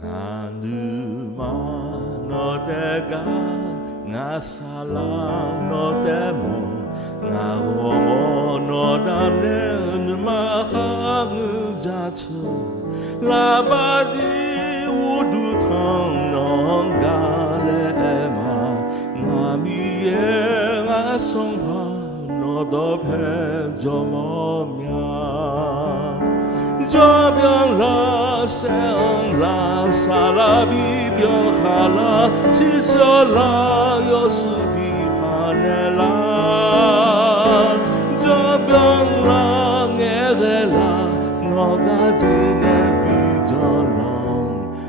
Nganuma no tega ngasala no temo ngahomo no dane numa hang jatsu labadi wudu thang no galema ngamiye ngasongpa no do phe jomo mya就变了，生了，傻了，比变好了，气消了，又是比怕难了。就变了，爱爱了，我个真的比较冷，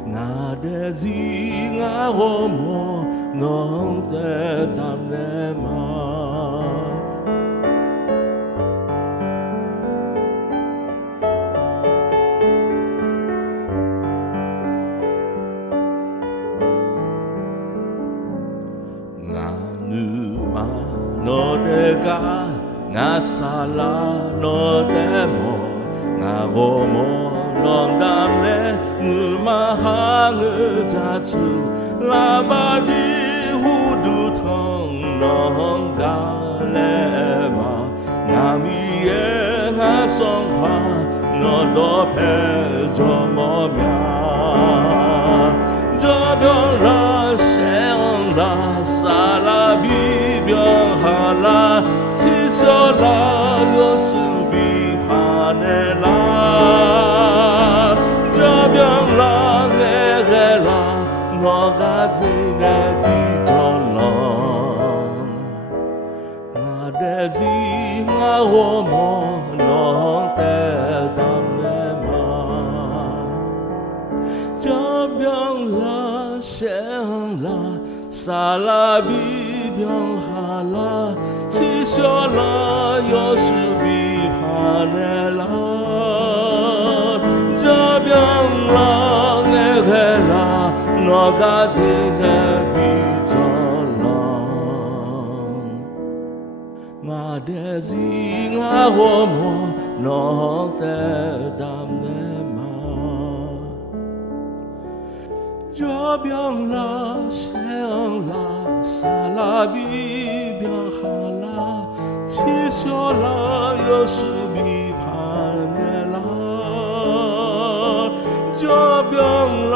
我的心啊，我莫弄得他们嘛。No tega ngasala no demo ngagomo nondamle ngumahang jatsu labadi hudu thong nong galema ngamiye ngasongpa no do phe jomo mya jodora sela salabi好啦，气消啦，又是比怕难啦，这边啦，爱爱啦，我个真的比较冷，我的心啊，我莫弄得他们嘛，这边啦，想啦，萨拉比。变好了，气消了，又是比怕难了。这变了，爱爱了，我个真的比较冷。我的心啊，我莫弄得他们嘛。这变了，想了。萨拉比变好了，气消了，又是比怕难了。这变了，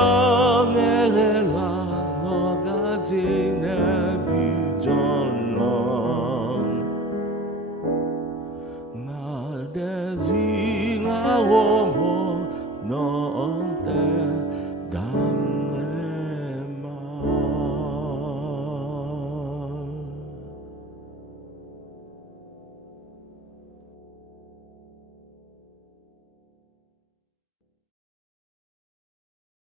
爱爱了，我个真的比较冷。我的心啊，我莫弄。